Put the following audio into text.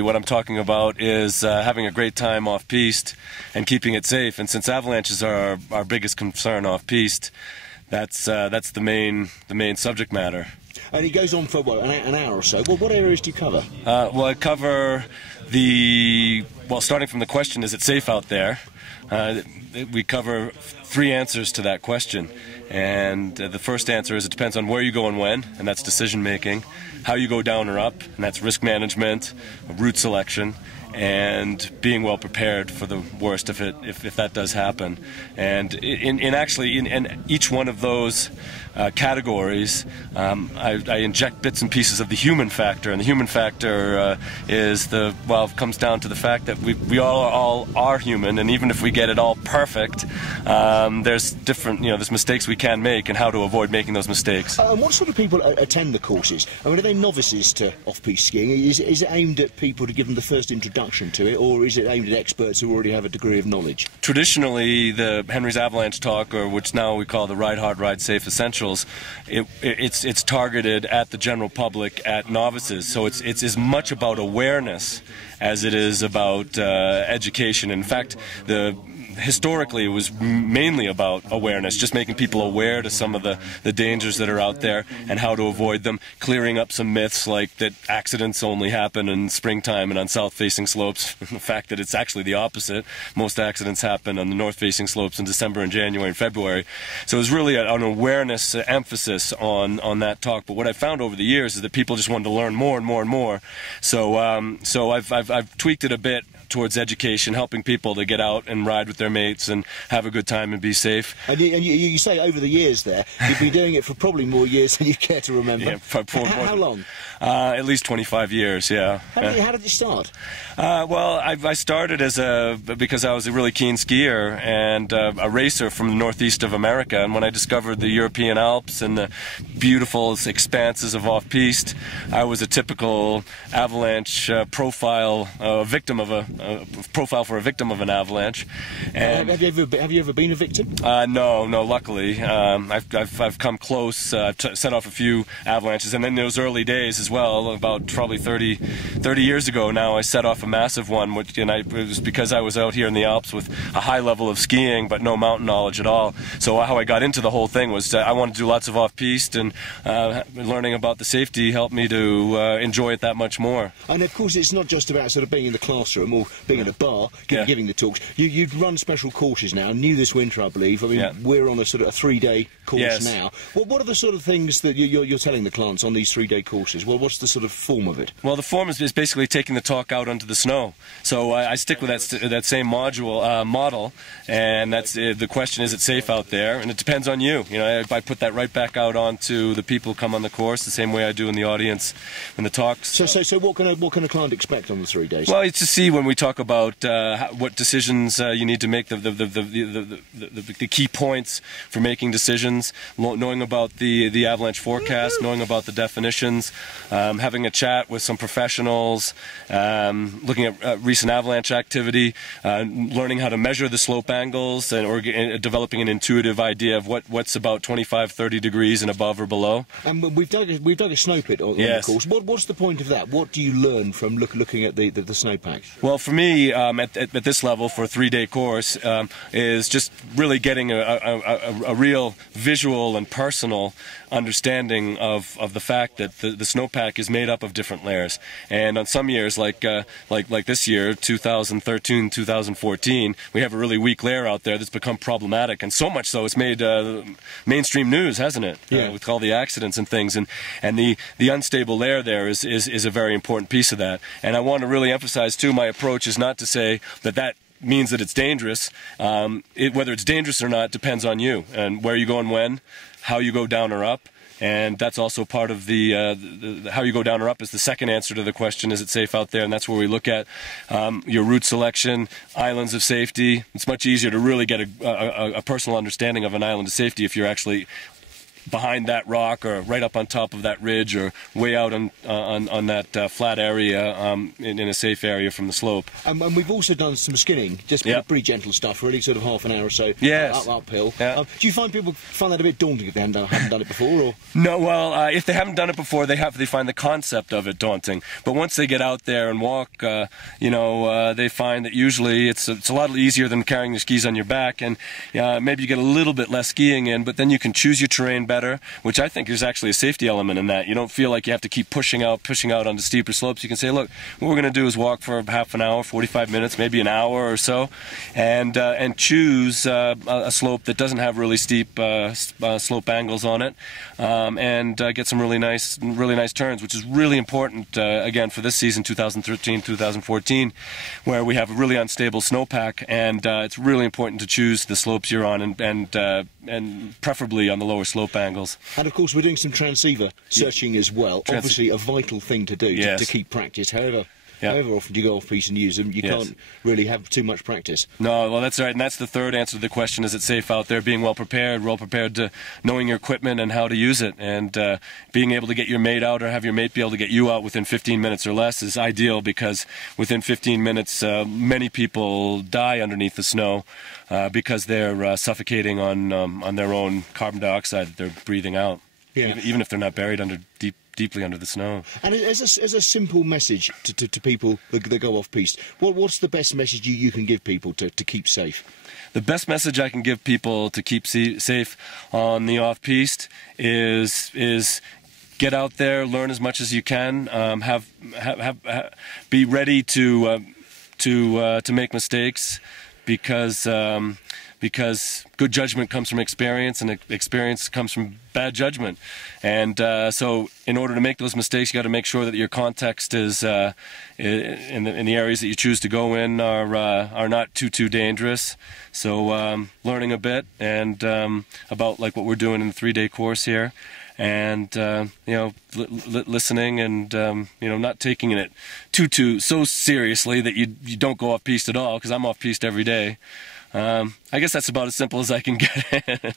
What I'm talking about is having a great time off-piste and keeping it safe. And since avalanches are our biggest concern off-piste, that's the main subject matter. And it goes on for what, an hour or so. Well, what areas do you cover? Well, I cover starting from the question, is it safe out there? We cover 3 answers to that question. And the first answer is it depends on where you go and when, and that's decision making. How you go down or up, and that's risk management, route selection, and being well prepared for the worst if that does happen. And in each one of those categories, I inject bits and pieces of the human factor, and the human factor comes down to the fact that we all are human, and even if we get it all perfect, there's there's mistakes we can make, and how to avoid making those mistakes. And what sort of people attend the courses? I mean, are they novices to off-piste skiing? Is it aimed at people to give them the first introduction to it, or is it aimed at experts who already have a degree of knowledge? Traditionally, the Henry's Avalanche Talk, or which now we call the Ride Hard, Ride Safe Essentials, it's targeted at the general public, at novices. So it's as much about awareness as it is about education. In fact, historically it was mainly about awareness, just making people aware to some of the dangers that are out there and how to avoid them, clearing up some myths like that accidents only happen in springtime and on south-facing slopes. The fact that it's actually the opposite. Most accidents happen on the north-facing slopes in December and January and February. So it was really an awareness emphasis on that talk. But what I found over the years is that people just wanted to learn more and more and more. So I've tweaked it a bit towards education, helping people to get out and ride with their mates and have a good time and be safe. And you say over the years there, you've been doing it for probably more years than you care to remember. Yeah, how long? At least 25 years, yeah. How did it start? Well, I started because I was a really keen skier and a racer from the northeast of America, and when I discovered the European Alps and the beautiful expanses of off-piste, I was a typical avalanche profile, victim of profile for a victim of an avalanche. And have you ever been a victim? No, luckily. I've come close. I've set off a few avalanches, and in those early days as well, about probably 30 years ago now, I set off a massive one, it was because I was out here in the Alps with a high level of skiing but no mountain knowledge at all. So how I got into the whole thing was I wanted to do lots of off-piste, and learning about the safety helped me to enjoy it that much more. And of course it's not just about sort of being in the classroom or being at a bar, giving the talks. You run special courses now, new this winter I believe. I mean, we're on a sort of a 3-day course now. What are the sort of things that you're telling the clients on these 3-day courses? Well, what's the sort of form of it? Well, the form is basically taking the talk out onto the snow. So I stick with that same model, and that's the question: is it safe out there? And it depends on you. I put that right back out onto the people who come on the course, the same way I do in the audience in the talks. So what can a client expect on the 3 days? Well, it's to see when we talk about what decisions you need to make, the key points for making decisions, knowing about the avalanche forecast, knowing about the definitions, having a chat with some professionals, looking at recent avalanche activity, learning how to measure the slope angles, or developing an intuitive idea of what's about 25-30 degrees and above or below. And we've dug a snow pit on the course. What's the point of that? What do you learn from looking at the snowpack? Well, for me, at this level for a 3-day course, is just really getting a real visual and personal understanding of the fact that the snowpack is made up of different layers. And on some years, like this year, 2013, 2014, we have a really weak layer out there that's become problematic, and so much so it's made mainstream news, hasn't it? Yeah. With all the accidents and things, and the unstable layer there is a very important piece of that. And I want to really emphasize too, my approach is not to say that means that it's dangerous. Whether it's dangerous or not depends on you and where you go and when, how you go down or up. And that's also part of the how you go down or up is the second answer to the question, is it safe out there? And that's where we look at your route selection, islands of safety. It's much easier to really get a personal understanding of an island of safety if you're actually behind that rock or right up on top of that ridge or way out on that flat area in a safe area from the slope. And we've also done some skinning, just pretty gentle stuff, really, sort of half an hour or so uphill. Yeah. Do you find people find that a bit daunting if they haven't done it before? Or? No, well, if they haven't done it before, they find the concept of it daunting. But once they get out there and walk, they find that usually it's a lot easier than carrying your skis on your back, and maybe you get a little bit less skiing in, but then you can choose your terrain better, which I think is actually a safety element in that. You don't feel like you have to keep pushing out onto steeper slopes. You can say, look, what we're going to do is walk for half an hour, 45 minutes, maybe an hour or so, and choose a slope that doesn't have really steep slope angles on it, and get some really nice turns, which is really important again for this season, 2013-2014, where we have a really unstable snowpack, and it's really important to choose the slopes you're on, and preferably on the lower slope angles. And of course we're doing some transceiver searching as well. Obviously a vital thing to do to keep practice. However often you go off-piste and use them, you can't really have too much practice. No, well, that's right, and that's the third answer to the question: is it safe out there? Being well prepared to knowing your equipment and how to use it, and being able to get your mate out or have your mate be able to get you out within 15 minutes or less is ideal, because within 15 minutes, many people die underneath the snow because they're suffocating on their own carbon dioxide that they're breathing out, even if they're not buried deeply under the snow. And as a simple message to people that go off-piste, what's the best message you can give people to keep safe? The best message I can give people to keep safe on the off-piste is get out there, learn as much as you can, be ready to make mistakes, because good judgment comes from experience, and experience comes from bad judgment. And so in order to make those mistakes, you got to make sure that your context is in the areas that you choose to go in are not too dangerous. So learning a bit and about like what we're doing in the 3-day course here, and listening, and not taking it so seriously that you don't go off piste at all, because I'm off piste every day. I guess that's about as simple as I can get it.